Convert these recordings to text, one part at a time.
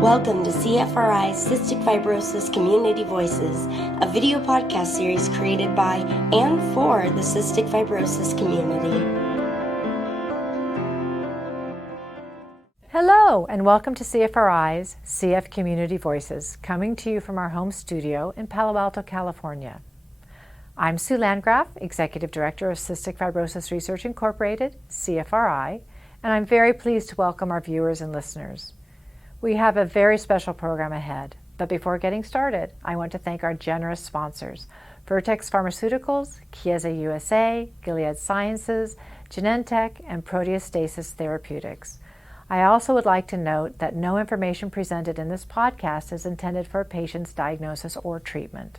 Welcome to CFRI's Cystic Fibrosis Community Voices, a video podcast series created by and for the cystic fibrosis community. Hello, and welcome to CFRI's CF Community Voices, coming to you from our home studio in Palo Alto, California. I'm Sue Landgraf, Executive Director of Cystic Fibrosis Research Incorporated, CFRI, and I'm very pleased to welcome our viewers and listeners. We have a very special program ahead, but before getting started, I want to thank our generous sponsors, Vertex Pharmaceuticals, Chiesi USA, Gilead Sciences, Genentech, and Proteostasis Therapeutics. I also would like to note that no information presented in this podcast is intended for a patient's diagnosis or treatment.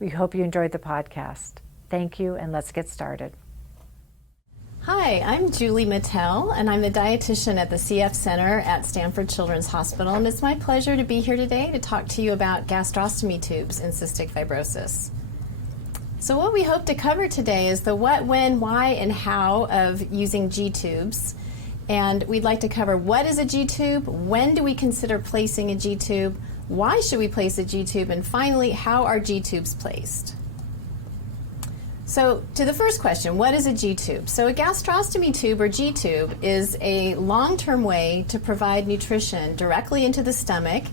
We hope you enjoyed the podcast. Thank you, and let's get started. Hi, I'm Julie Matel, and I'm the dietitian at the CF Center at Stanford Children's Hospital, and it's my pleasure to be here today to talk to you about gastrostomy tubes in cystic fibrosis. So what we hope to cover today is the what, when, why, and how of using G-tubes, and we'd like to cover what is a G-tube, when do we consider placing a G-tube, why should we place a G-tube, and finally, how are G-tubes placed? So to the first question, what is a G-tube? So a gastrostomy tube or G-tube is a long-term way to provide nutrition directly into the stomach,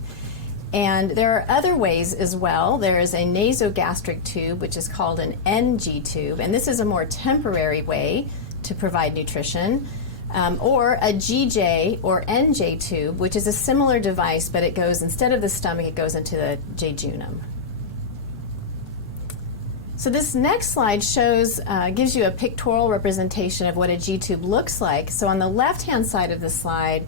and there are other ways as well. There is a nasogastric tube, which is called an NG tube, and this is a more temporary way to provide nutrition, or a GJ or NJ tube, which is a similar device, but it goes, instead of the stomach, it goes into the jejunum. So this next slide shows, gives you a pictorial representation of what a G-tube looks like. So on the left-hand side of the slide,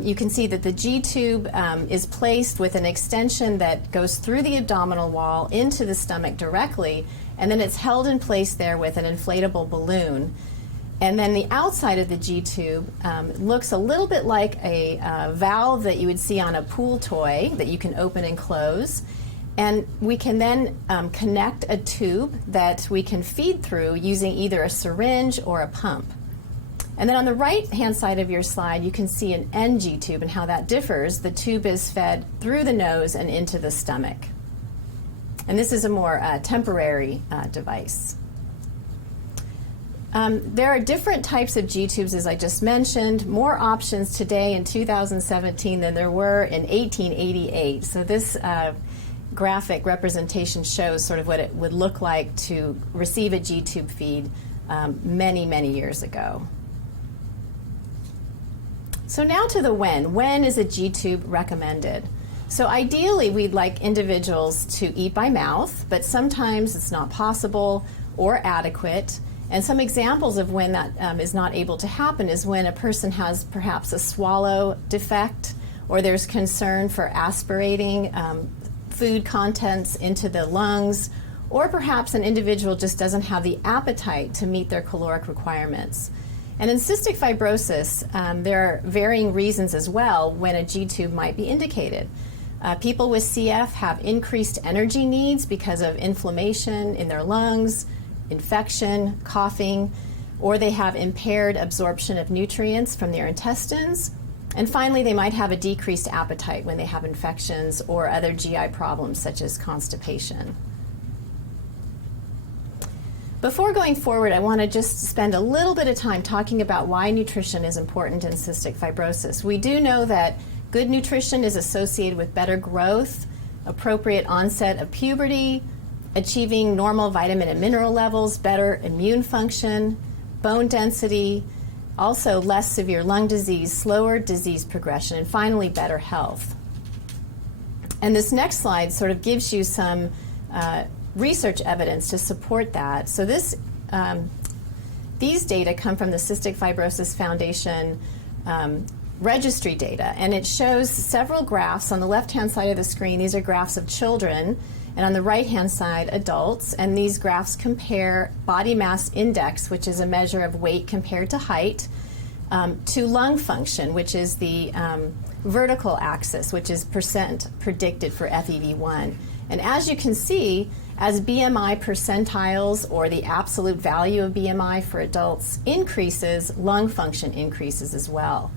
you can see that the G-tube is placed with an extension that goes through the abdominal wall into the stomach directly, and then it's held in place there with an inflatable balloon. And then the outside of the G-tube looks a little bit like a valve that you would see on a pool toy that you can open and close. And we can then connect a tube that we can feed through using either a syringe or a pump. And then on the right-hand side of your slide, you can see an NG tube and how that differs. The tube is fed through the nose and into the stomach. And this is a more temporary device. There are different types of G-tubes, as I just mentioned, more options today in 2017 than there were in 1888. So this graphic representation shows sort of what it would look like to receive a G-tube feed many, many years ago. So now to the when. When is a G-tube recommended? So ideally, we'd like individuals to eat by mouth, but sometimes it's not possible or adequate. And some examples of when that is not able to happen is when a person has perhaps a swallow defect, or there's concern for aspirating food contents into the lungs, or perhaps an individual just doesn't have the appetite to meet their caloric requirements. And in cystic fibrosis, there are varying reasons as well when a G-tube might be indicated. People with CF have increased energy needs because of inflammation in their lungs, infection, coughing, or they have impaired absorption of nutrients from their intestines. And finally, they might have a decreased appetite when they have infections or other GI problems such as constipation. Before going forward, I want to just spend a little bit of time talking about why nutrition is important in cystic fibrosis. We do know that good nutrition is associated with better growth, appropriate onset of puberty, achieving normal vitamin and mineral levels, better immune function, bone density, also less severe lung disease, slower disease progression, and finally better health. And this next slide sort of gives you some research evidence to support that. So these data come from the Cystic Fibrosis Foundation registry data, and it shows several graphs. On the left-hand side of the screen, these are graphs of children, and on the right-hand side, adults, and these graphs compare body mass index, which is a measure of weight compared to height, to lung function, which is the vertical axis, which is percent predicted for FEV1. And as you can see, as BMI percentiles, or the absolute value of BMI for adults, increases, lung function increases as well.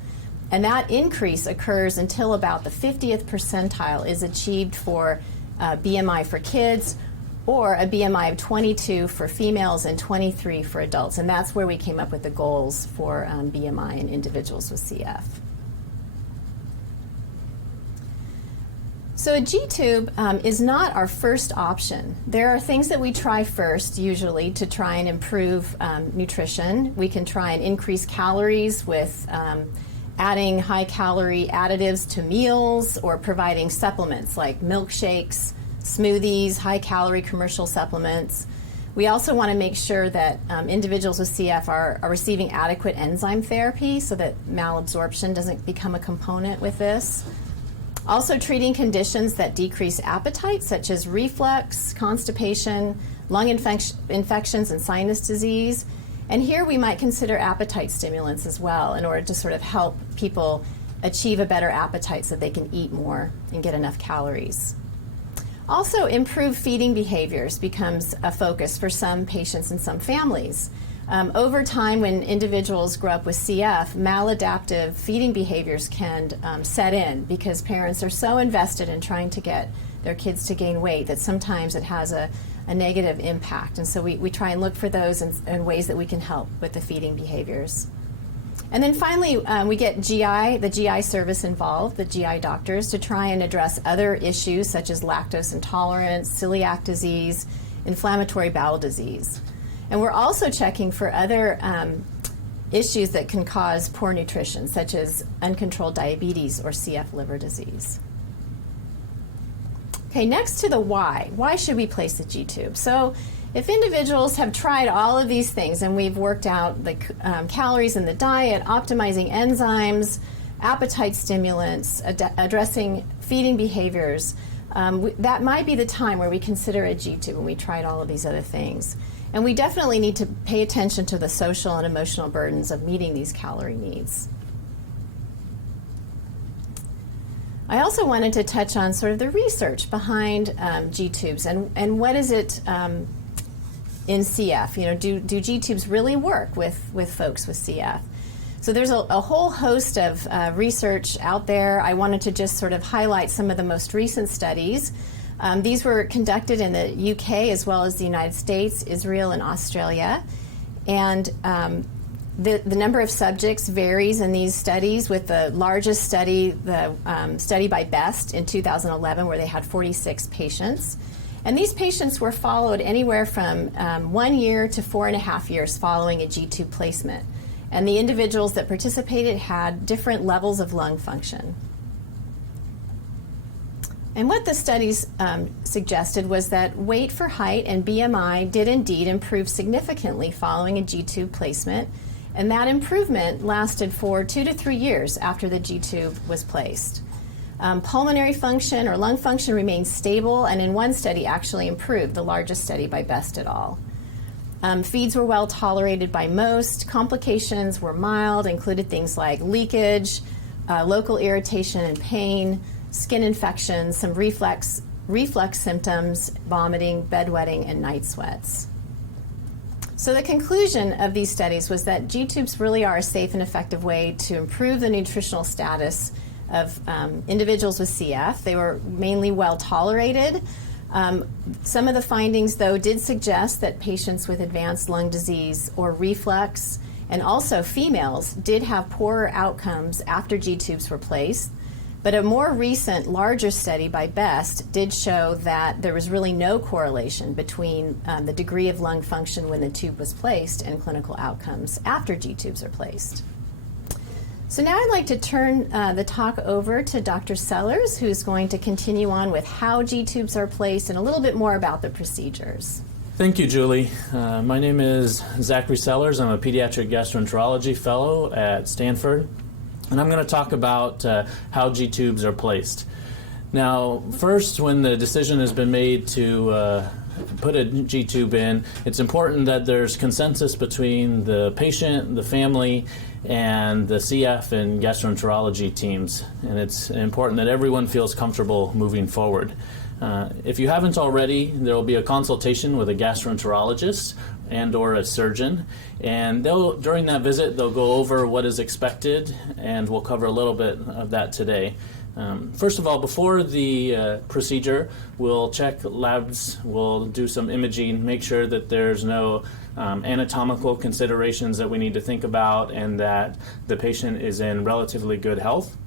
And that increase occurs until about the 50th percentile is achieved for BMI for kids, or a BMI of 22 for females and 23 for adults. And that's where we came up with the goals for BMI in individuals with CF. So a G-tube is not our first option. There are things that we try first, usually, to try and improve nutrition. We can try and increase calories with adding high-calorie additives to meals or providing supplements like milkshakes, smoothies, high-calorie commercial supplements. We also want to make sure that individuals with CF are receiving adequate enzyme therapy so that malabsorption doesn't become a component with this. Also treating conditions that decrease appetite, such as reflux, constipation, lung infections, and sinus disease. And here we might consider appetite stimulants as well in order to sort of help people achieve a better appetite so they can eat more and get enough calories. Also, improved feeding behaviors becomes a focus for some patients and some families. Over time, when individuals grow up with CF, maladaptive feeding behaviors can set in because parents are so invested in trying to get their kids to gain weight that sometimes it has a negative impact. And so we try and look for those and ways that we can help with the feeding behaviors. And then finally, we get the GI service involved, the GI doctors, to try and address other issues such as lactose intolerance, celiac disease, inflammatory bowel disease. And we're also checking for other issues that can cause poor nutrition, such as uncontrolled diabetes or CF liver disease. Okay, next to the why. Why should we place the G-tube? So if individuals have tried all of these things and we've worked out the calories in the diet, optimizing enzymes, appetite stimulants, addressing feeding behaviors, that might be the time where we consider a G-tube when we tried all of these other things. And we definitely need to pay attention to the social and emotional burdens of meeting these calorie needs. I also wanted to touch on sort of the research behind G-tubes and what is it in CF? You know, do G-tubes really work with folks with CF? So there's a whole host of research out there. I wanted to just sort of highlight some of the most recent studies. These were conducted in the UK as well as the United States, Israel, and Australia. And the number of subjects varies in these studies, with the largest study, the study by Best in 2011, where they had 46 patients. And these patients were followed anywhere from 1 year to 4.5 years following a G-tube placement. And the individuals that participated had different levels of lung function. And what the studies suggested was that weight for height and BMI did indeed improve significantly following a G-tube placement, and that improvement lasted for 2 to 3 years after the G-tube was placed. Pulmonary function or lung function remained stable, and in one study actually improved, the largest study by Best et al. Feeds were well tolerated by most. Complications were mild, included things like leakage, local irritation and pain, skin infections, some reflux symptoms, vomiting, bedwetting, and night sweats. So the conclusion of these studies was that G-tubes really are a safe and effective way to improve the nutritional status of individuals with CF. They were mainly well tolerated. Some of the findings, though, did suggest that patients with advanced lung disease or reflux, and also females, did have poorer outcomes after G-tubes were placed. But a more recent, larger study by Best did show that there was really no correlation between the degree of lung function when the tube was placed and clinical outcomes after G-tubes are placed. So now I'd like to turn the talk over to Dr. Sellers, who's going to continue on with how G-tubes are placed and a little bit more about the procedures. Thank you, Julie. My name is Zachary Sellers. I'm a pediatric gastroenterology fellow at Stanford. And I'm going to talk about how G-tubes are placed. Now, first, when the decision has been made to put a G-tube in, it's important that there's consensus between the patient, the family, and the CF and gastroenterology teams. And it's important that everyone feels comfortable moving forward. If you haven't already, there will be a consultation with a gastroenterologist and or a surgeon, and during that visit they'll go over what is expected, and we'll cover a little bit of that today. First of all, before the procedure, we'll check labs, we'll do some imaging, make sure that there's no anatomical considerations that we need to think about and that the patient is in relatively good health.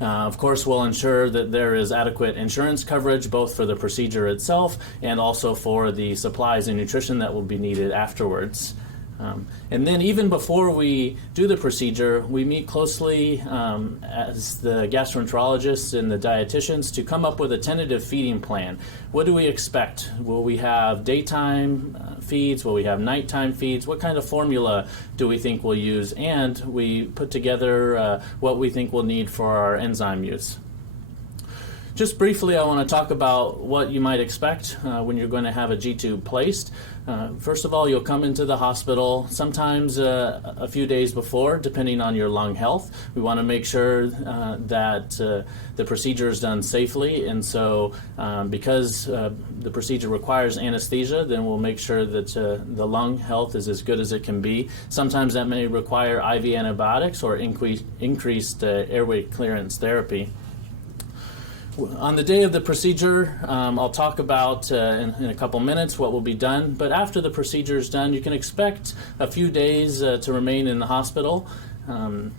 Of course, we'll ensure that there is adequate insurance coverage both for the procedure itself and also for the supplies and nutrition that will be needed afterwards. And then even before we do the procedure, we meet closely as the gastroenterologists and the dietitians to come up with a tentative feeding plan. What do we expect? Will we have daytime feeds? Will we have nighttime feeds? What kind of formula do we think we'll use? And we put together what we think we'll need for our enzyme use. Just briefly, I want to talk about what you might expect when you're going to have a G-tube placed. First of all, you'll come into the hospital sometimes a few days before, depending on your lung health. We want to make sure that the procedure is done safely, and so because the procedure requires anesthesia, then we'll make sure that the lung health is as good as it can be. Sometimes that may require IV antibiotics or increased airway clearance therapy. On the day of the procedure, I'll talk about in a couple minutes what will be done, but after the procedure is done, you can expect a few days to remain in the hospital.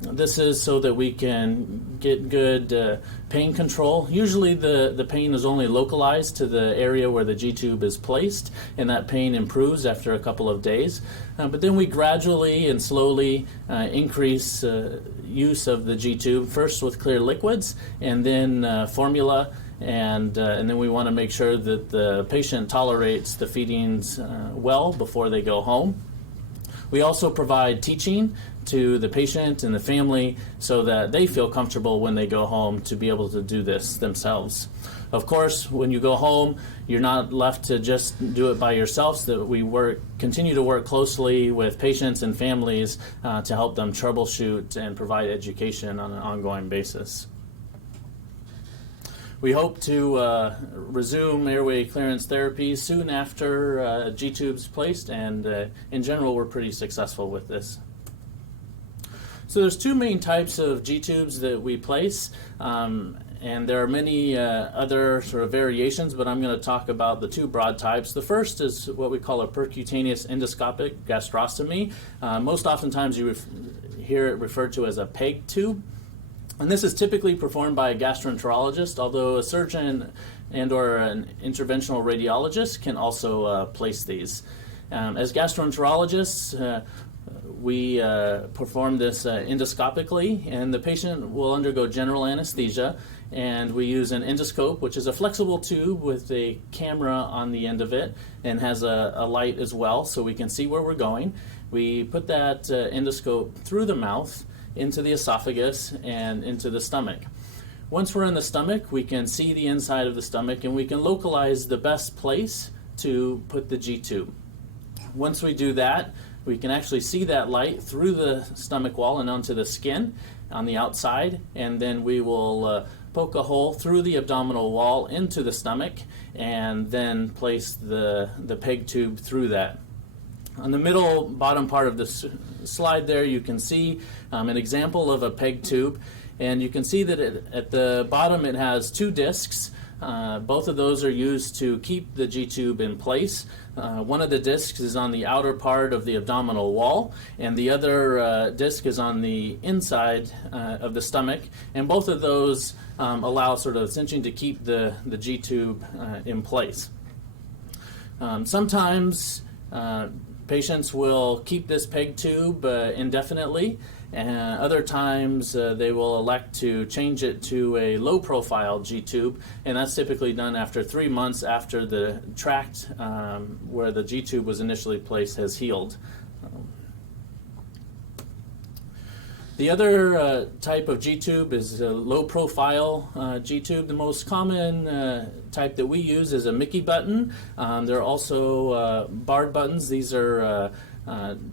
This is so that we can get good pain control. Usually the pain is only localized to the area where the G-tube is placed, and that pain improves after a couple of days. But then we gradually and slowly increase use of the G-tube, first with clear liquids and then formula, and then we want to make sure that the patient tolerates the feedings well before they go home. We also provide teaching to the patient and the family so that they feel comfortable when they go home to be able to do this themselves. Of course, when you go home, you're not left to just do it by yourself, so that we continue to work closely with patients and families to help them troubleshoot and provide education on an ongoing basis. We hope to resume airway clearance therapy soon after G-tube's placed, and in general, we're pretty successful with this. So there's two main types of G-tubes that we place, and there are many other sort of variations, but I'm going to talk about the two broad types. The first is what we call a percutaneous endoscopic gastrostomy. Most oftentimes you hear it referred to as a PEG tube. And this is typically performed by a gastroenterologist, although a surgeon and or an interventional radiologist can also place these. As gastroenterologists, we perform this endoscopically, and the patient will undergo general anesthesia, and we use an endoscope, which is a flexible tube with a camera on the end of it and has a light as well, so we can see where we're going. We put that endoscope through the mouth, into the esophagus, and into the stomach. Once we're in the stomach, we can see the inside of the stomach, and we can localize the best place to put the G-tube. Once we do that, we can actually see that light through the stomach wall and onto the skin on the outside, and then we will poke a hole through the abdominal wall into the stomach and then place the PEG tube through that. On the middle bottom part of this slide there, you can see an example of a PEG tube, and you can see that at the bottom it has two discs. Both of those are used to keep the G-tube in place. One of the discs is on the outer part of the abdominal wall, and the other disc is on the inside of the stomach, and both of those allow sort of cinching to keep the G-tube in place. Sometimes patients will keep this PEG tube indefinitely, and other times they will elect to change it to a low-profile G-tube, and that's typically done after 3 months after the tract where the G-tube was initially placed has healed. The other type of G-tube is a low-profile G-tube. The most common type that we use is a Mickey button. There are also barred buttons. These are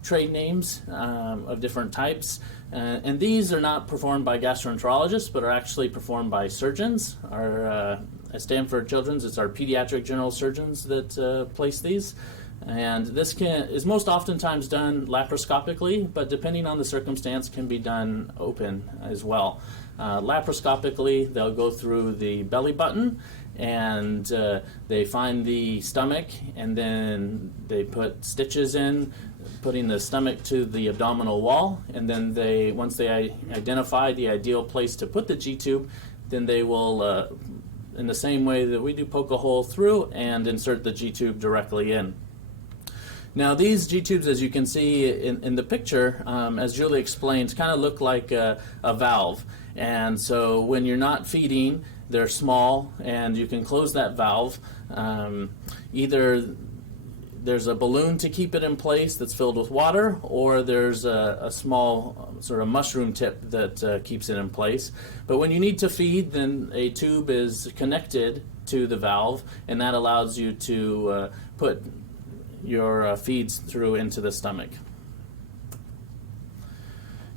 trade names of different types. And these are not performed by gastroenterologists, but are actually performed by surgeons. At Stanford Children's, it's our pediatric general surgeons that place these. And this is most oftentimes done laparoscopically, but depending on the circumstance can be done open as well. Laparoscopically, they'll go through the belly button and they find the stomach, and then they put stitches in, putting the stomach to the abdominal wall, and then once they identify the ideal place to put the G-tube, then they will, in the same way that we do, poke a hole through and insert the G-tube directly in. Now these G-tubes, as you can see in the picture, as Julie explained, kind of look like a valve. And so when you're not feeding, they're small, and you can close that valve. Either there's a balloon to keep it in place that's filled with water, or there's a small sort of mushroom tip that keeps it in place. But when you need to feed, then a tube is connected to the valve, and that allows you to put your feeds through into the stomach.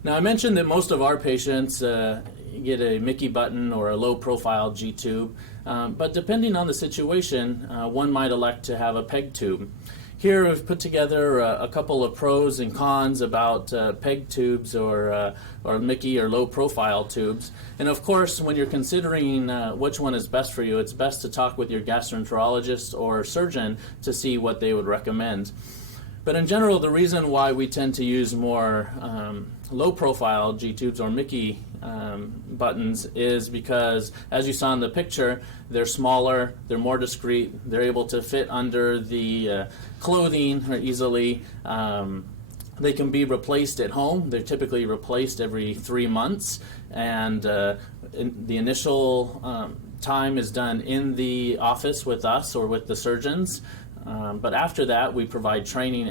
Now I mentioned that most of our patients get a Mickey button or a low profile G-tube, but depending on the situation, one might elect to have a PEG tube. Here we've put together a couple of pros and cons about PEG tubes or Mickey or low profile tubes. And of course, when you're considering which one is best for you, it's best to talk with your gastroenterologist or surgeon to see what they would recommend. But in general, the reason why we tend to use more low profile G-tubes or Mickey buttons is because, as you saw in the picture, they're smaller, they're more discreet, they're able to fit under the clothing easily. They can be replaced at home. They're typically replaced every 3 months, and the initial time is done in the office with us or with the surgeons. But after that, we provide training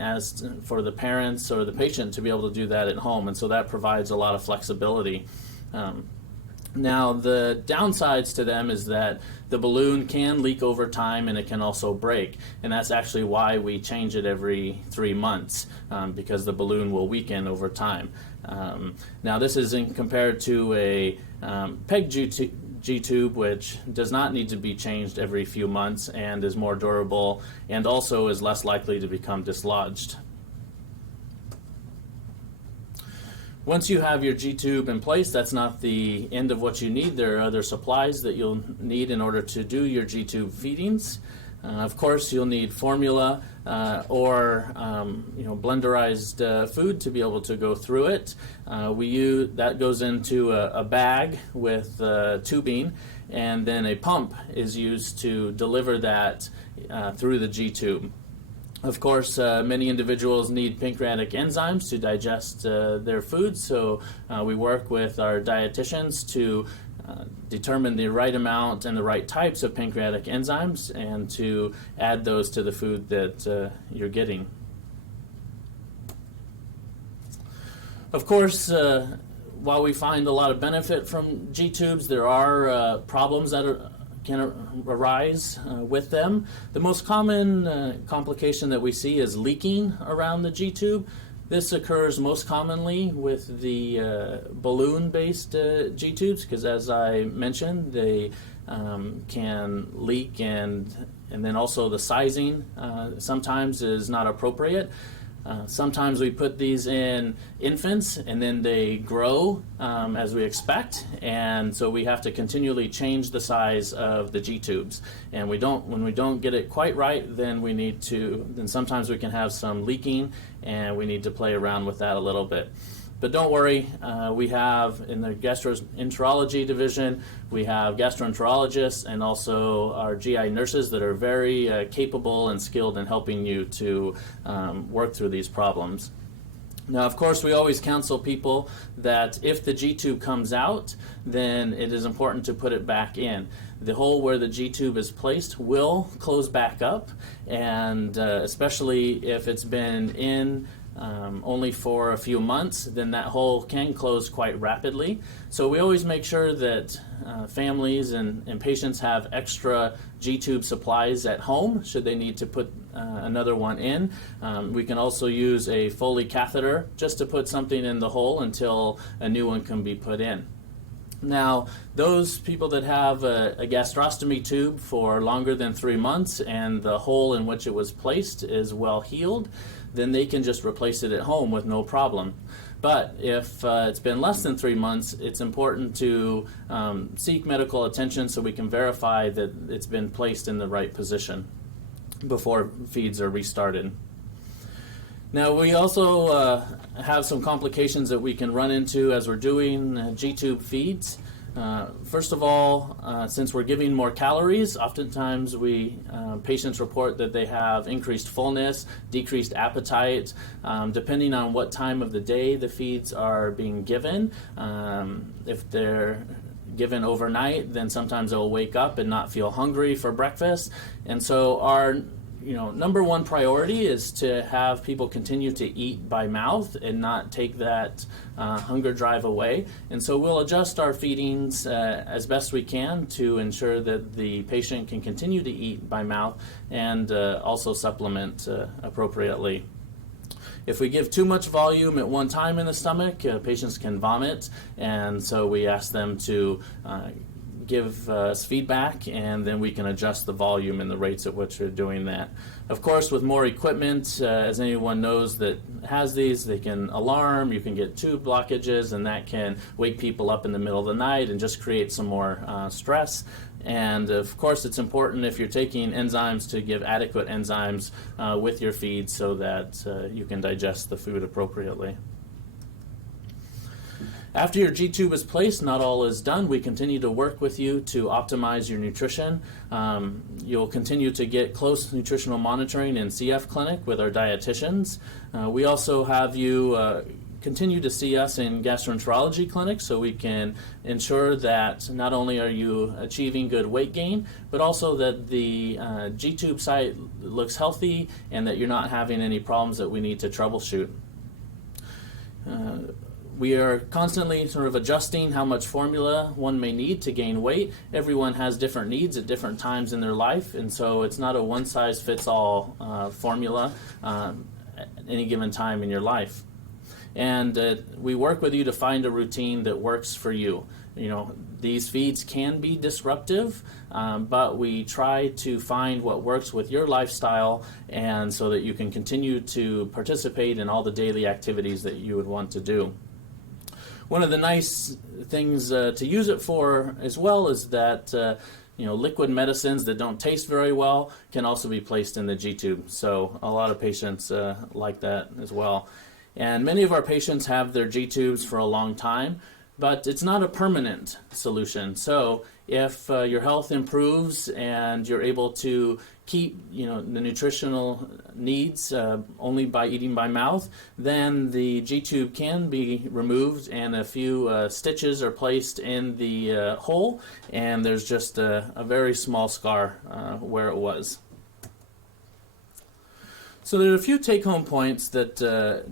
for the parents or the patient to be able to do that at home, and so that provides a lot of flexibility. Now, the downsides to them is that the balloon can leak over time, and it can also break, and that's actually why we change it every 3 months, because the balloon will weaken over time. Now, this is compared to a PEG G-tube, which does not need to be changed every few months and is more durable and also is less likely to become dislodged. Once you have your G-tube in place, that's not the end of what you need. There are other supplies that you'll need in order to do your G-tube feedings. Of course, you'll need formula or blenderized food to be able to go through it. That goes into a bag with tubing, and then a pump is used to deliver that through the G-tube. Of course, many individuals need pancreatic enzymes to digest their food, so we work with our dietitians to determine the right amount and the right types of pancreatic enzymes and to add those to the food that you're getting. Of course, while we find a lot of benefit from G-tubes, there are problems that can arise with them. The most common complication that we see is leaking around the G-tube. This occurs most commonly with the balloon-based G-tubes because, as I mentioned, they can leak, and then also the sizing sometimes is not appropriate. Sometimes we put these in infants and then they grow as we expect, and so we have to continually change the size of the G-tubes. And when we don't get it quite right, then sometimes we can have some leaking, and we need to play around with that a little bit. But don't worry, we have in the gastroenterology division, we have gastroenterologists and also our GI nurses that are very capable and skilled in helping you to work through these problems. Now, of course, we always counsel people that if the G-tube comes out, then it is important to put it back in. The hole where the G-tube is placed will close back up, and especially if it's been in only for a few months, then that hole can close quite rapidly. So we always make sure that families and patients have extra G-tube supplies at home should they need to put another one in. We can also use a Foley catheter just to put something in the hole until a new one can be put in. Now, those people that have a gastrostomy tube for longer than 3 months and the hole in which it was placed is well healed, then they can just replace it at home with no problem. But if it's been less than 3 months, it's important to seek medical attention so we can verify that it's been placed in the right position before feeds are restarted. Now, we also have some complications that we can run into as we're doing G-tube feeds. First of all, since we're giving more calories, oftentimes patients report that they have increased fullness, decreased appetite, depending on what time of the day the feeds are being given. If they're given overnight, then sometimes they'll wake up and not feel hungry for breakfast. And so our number one priority is to have people continue to eat by mouth and not take that hunger drive away. And so we'll adjust our feedings as best we can to ensure that the patient can continue to eat by mouth and also supplement appropriately. If we give too much volume at one time in the stomach, patients can vomit, and so we ask them to give us feedback, and then we can adjust the volume and the rates at which we're doing that. Of course, with more equipment, as anyone knows that has these, they can alarm, you can get tube blockages, and that can wake people up in the middle of the night and just create some more stress. And of course, it's important if you're taking enzymes to give adequate enzymes with your feed so that you can digest the food appropriately. After your G-tube is placed, not all is done. We continue to work with you to optimize your nutrition. You'll continue to get close nutritional monitoring in CF clinic with our dietitians. We also have you continue to see us in gastroenterology clinics so we can ensure that not only are you achieving good weight gain, but also that the G-tube site looks healthy and that you're not having any problems that we need to troubleshoot. We are constantly sort of adjusting how much formula one may need to gain weight. Everyone has different needs at different times in their life, and so it's not a one-size-fits-all formula at any given time in your life. And we work with you to find a routine that works for you. These feeds can be disruptive, but we try to find what works with your lifestyle and so that you can continue to participate in all the daily activities that you would want to do. One of the nice things to use it for as well is that liquid medicines that don't taste very well can also be placed in the G-tube. So a lot of patients like that as well. And many of our patients have their G-tubes for a long time, but it's not a permanent solution. So if your health improves and you're able to keep the nutritional needs only by eating by mouth, then the G-tube can be removed and a few stitches are placed in the hole, and there's just a very small scar where it was. So there are a few take-home points that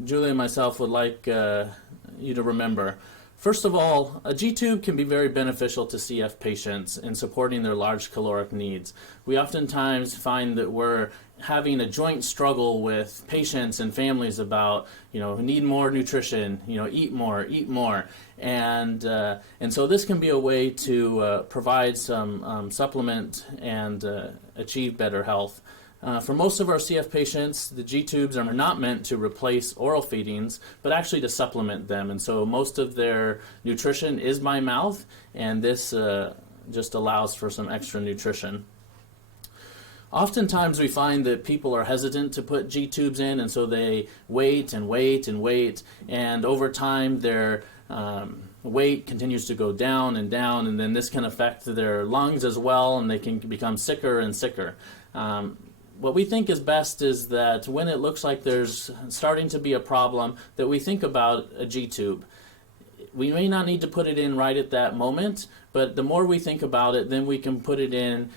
Julie and myself would like you to remember. First of all, a G-tube can be very beneficial to CF patients in supporting their large caloric needs. We oftentimes find that we're having a joint struggle with patients and families about, need more nutrition, eat more. And so this can be a way to provide some supplement and achieve better health. For most of our CF patients, the G-tubes are not meant to replace oral feedings, but actually to supplement them. And so most of their nutrition is by mouth, and this just allows for some extra nutrition. Oftentimes we find that people are hesitant to put G-tubes in, and so they wait, and over time their weight continues to go down, and then this can affect their lungs as well, and they can become sicker and sicker. What we think is best is that when it looks like there's starting to be a problem, that we think about a G-tube. We may not need to put it in right at that moment, but the more we think about it, then we can put it in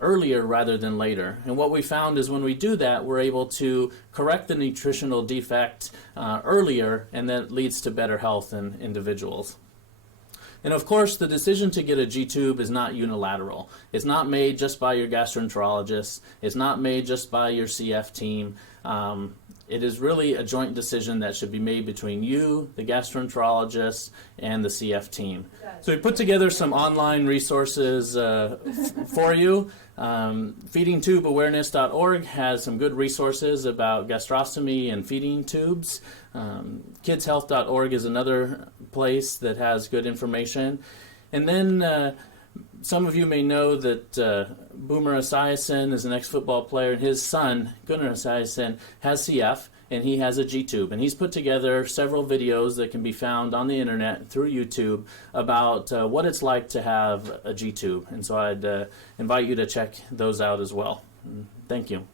earlier rather than later. And what we found is when we do that, we're able to correct the nutritional defect earlier, and that leads to better health in individuals. And of course, the decision to get a G-tube is not unilateral. It's not made just by your gastroenterologist. It's not made just by your CF team. it is really a joint decision that should be made between you, the gastroenterologist, and the CF team. So we put together some online resources for you. Feedingtubeawareness.org has some good resources about gastrostomy and feeding tubes. Kidshealth.org is another place that has good information. And then some of you may know that Boomer Esiason is an ex-football player, and his son, Gunnar Esiason, has CF, and he has a G-tube. And he's put together several videos that can be found on the internet through YouTube about what it's like to have a G-tube. And so I'd invite you to check those out as well. Thank you.